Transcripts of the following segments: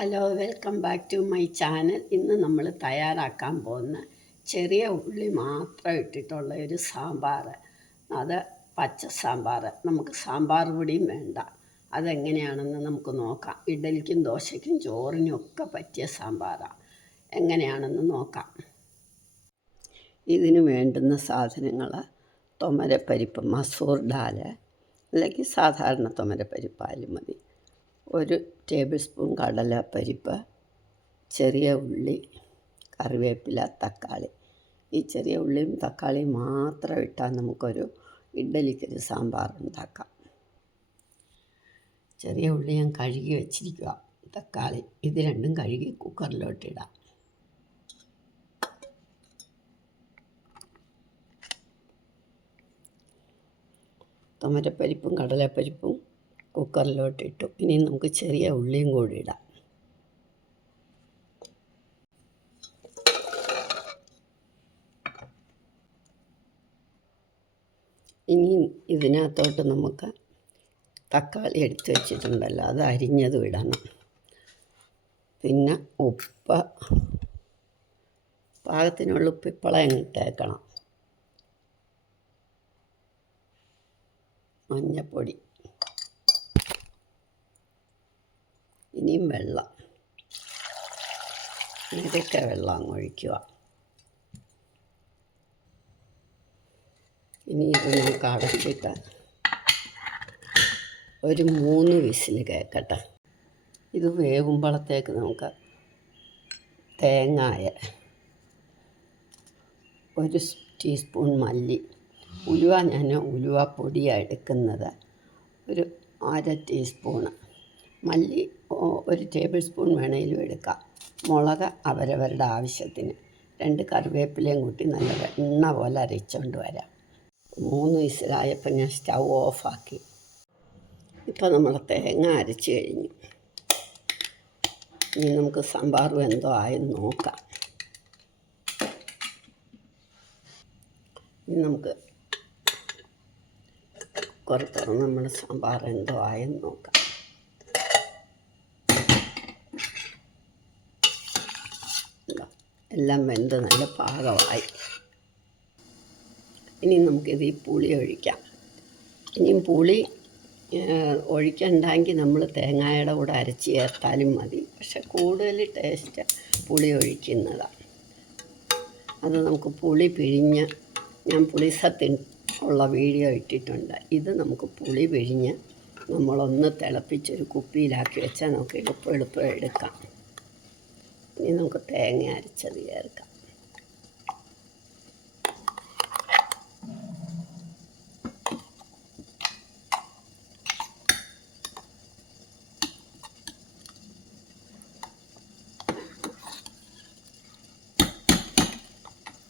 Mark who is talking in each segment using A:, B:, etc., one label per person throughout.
A: Hello welcome back to my channel. ഇന്ന് നമ്മൾ തയ്യാറാക്കാൻ പോകുന്ന ചെറിയ ഉള്ളി മാത്രം ഇട്ടിട്ടുള്ള ഒരു സാമ്പാർ. അത് പച്ച സാമ്പാർ. നമുക്ക് സാമ്പാർ പൊടിയും വേണ്ട. അതെങ്ങനെയാണെന്ന് നമുക്ക് നോക്കാം. ഇഡലിക്കും ദോശയ്ക്കും ചോറിനും ഒക്കെ പറ്റിയ സാമ്പാറാണ് എങ്ങനെയാണെന്ന് നോക്കാം. ഇതിന് വേണ്ടുന്ന സാധനങ്ങൾ തൊമരപ്പരിപ്പ് മസൂർ ഡാൽ അല്ലെങ്കിൽ സാധാരണ തൊമരപ്പരിപ്പായാലും മതി. ഒരു ടേബിൾ സ്പൂൺ കടലപ്പരിപ്പ് ചെറിയ ഉള്ളി കറിവേപ്പില തക്കാളി. ഈ ചെറിയ ഉള്ളിയും തക്കാളിയും മാത്രം ഇട്ടാൽ നമുക്കൊരു ഇഡ്ഡലിക്കൊരു സാമ്പാർ ഉണ്ടാക്കാം. ചെറിയ ഉള്ളി ഞാൻ കഴുകി വെച്ചിരിക്കുക തക്കാളി ഇത് രണ്ടും കഴുകി കുക്കറിലോട്ടിടാം തൊമരപ്പരിപ്പും കടലപ്പരിപ്പും കുക്കറിലോട്ട് ഇട്ടു ഇനി നമുക്ക് ചെറിയ ഉള്ളിയും കൂടി ഇടാം. ഇനി ഇതിനകത്തോട്ട് നമുക്ക് തക്കാളി എടുത്ത് വെച്ചിട്ടുണ്ടല്ലോ അത് അരിഞ്ഞതും ഇടണം. പിന്നെ ഉപ്പ് പാകത്തിനുള്ള ഉപ്പ് ഇപ്പോഴേ ഇട്ടേക്കണം. മഞ്ഞപ്പൊടി. ഇനിയും വെള്ളം. ഇതൊക്കെ വെള്ളം അങ്ങ് ഒഴിക്കുക. ഇനി ഇത് നമുക്ക് അടച്ചിട്ട് ഒരു മൂന്ന് വിസിൽ കേൾക്കട്ടെ. ഇത് വേകുമ്പോഴത്തേക്ക് നമുക്ക് തേങ്ങായ ഒരു ടീസ്പൂൺ മല്ലി ഉലുവ ഞാൻ ഉലുവ പൊടിയാണ് എടുക്കുന്നത്. ഒരു അര ടീസ്പൂണ് മല്ലി ഒരു ടേബിൾ സ്പൂൺ വേണമെങ്കിലും എടുക്കാം. മുളക് അവരവരുടെ ആവശ്യത്തിന്. രണ്ട് കറിവേപ്പിലയും കൂട്ടി നല്ല എണ്ണ പോലെ അരച്ചുകൊണ്ട് വരാം. മൂന്ന് വിസിലായപ്പോൾ ഞാൻ സ്റ്റൗ ഓഫാക്കി. ഇപ്പോൾ നമ്മൾ തേങ്ങ അരച്ച് കഴിഞ്ഞു. ഇനി നമുക്ക് സാമ്പാറും എന്തോ ആയെന്ന് നോക്കാം. ഇനി നമുക്ക് കുറച്ച് നമ്മൾ സാമ്പാർ എന്തോ ആയെന്ന് നോക്കാം. എല്ലാം വെന്ത് നല്ല പാകമായി. ഇനി നമുക്കിത് ഈ പുളി ഒഴിക്കാം. ഇനിയും പുളി ഒഴിക്കണ്ടെങ്കിൽ നമ്മൾ തേങ്ങയുടെ കൂടെ അരച്ച് ചേർത്താലും മതി. പക്ഷെ കൂടുതൽ ടേസ്റ്റ് പുളി ഒഴിക്കുന്നതാണ് അത് നമുക്ക് പുളി പിഴിഞ്ഞ് ഞാൻ പുളിസത്തിൻ ഉള്ള വീഡിയോ ഇട്ടിട്ടുണ്ട്. ഇത് നമുക്ക് പുളി പിഴിഞ്ഞ് നമ്മളൊന്ന് തിളപ്പിച്ചൊരു കുപ്പിയിലാക്കി വെച്ചാൽ നമുക്ക് എളുപ്പം എളുപ്പം എടുക്കാം. ഇനി നമുക്ക് തേങ്ങ അരച്ചത് ചേർക്കാം.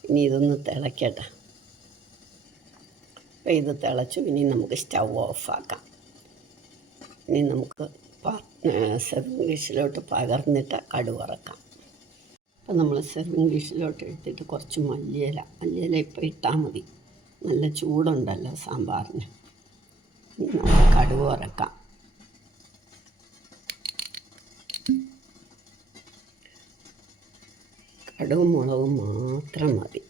A: ഇനി ഇതൊന്ന് തിളക്കട്ടെ. അപ്പോൾ ഇത് തിളച്ചു ഇനി നമുക്ക് സ്റ്റൗ ഓഫാക്കാം ഇനി നമുക്ക് സെർവിങ് ഡിഷിലോട്ട് പകർന്നിട്ട് കടുവറക്കാം അപ്പം നമ്മൾ സെർവിങ് ഡിഷിലോട്ട് എടുത്തിട്ട് കുറച്ച് മല്ലിയില. മല്ലിയില ഇപ്പോൾ ഇട്ടാൽ മതി. നല്ല ചൂടുണ്ടല്ലോ സാമ്പാറിന്. ഇനി ഉറക്കാം കടുവും മുളകും മാത്രം മതി.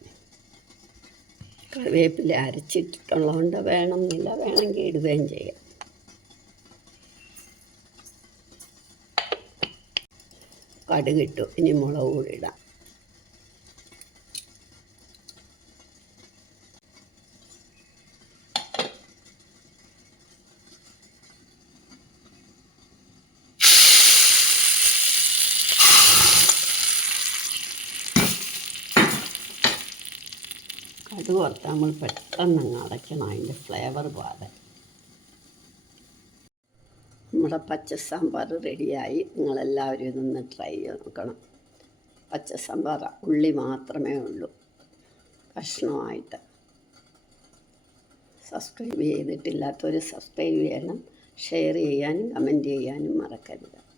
A: കറിവേപ്പില അരച്ചിട്ടുള്ളതുകൊണ്ട് വേണമെന്നില്ല. വേണമെങ്കിൽ ഇടുകയും ചെയ്യാം. കടുകിട്ടു. ഇനി മുളക് കൂടി ഇടാം. കടുക് വറുത്താൽ നമ്മൾ പെട്ടെന്ന് അടയ്ക്കണം. അതിന്റെ ഫ്ലേവർ പാടെ നമ്മുടെ പച്ച സാമ്പാർ റെഡിയായി നിങ്ങളെല്ലാവരും ഇതൊന്ന് ട്രൈ ചെയ്ത് നോക്കണം. പച്ച സാമ്പാർ ഉള്ളി മാത്രമേ ഉള്ളൂ. കഷ്ണമായിട്ട്. സബ്സ്ക്രൈബ് ചെയ്തിട്ടില്ലാത്തവർ സബ്സ്ക്രൈബ് ചെയ്യണം. ഷെയർ ചെയ്യാനും കമന്റ് ചെയ്യാനും മറക്കരുത്.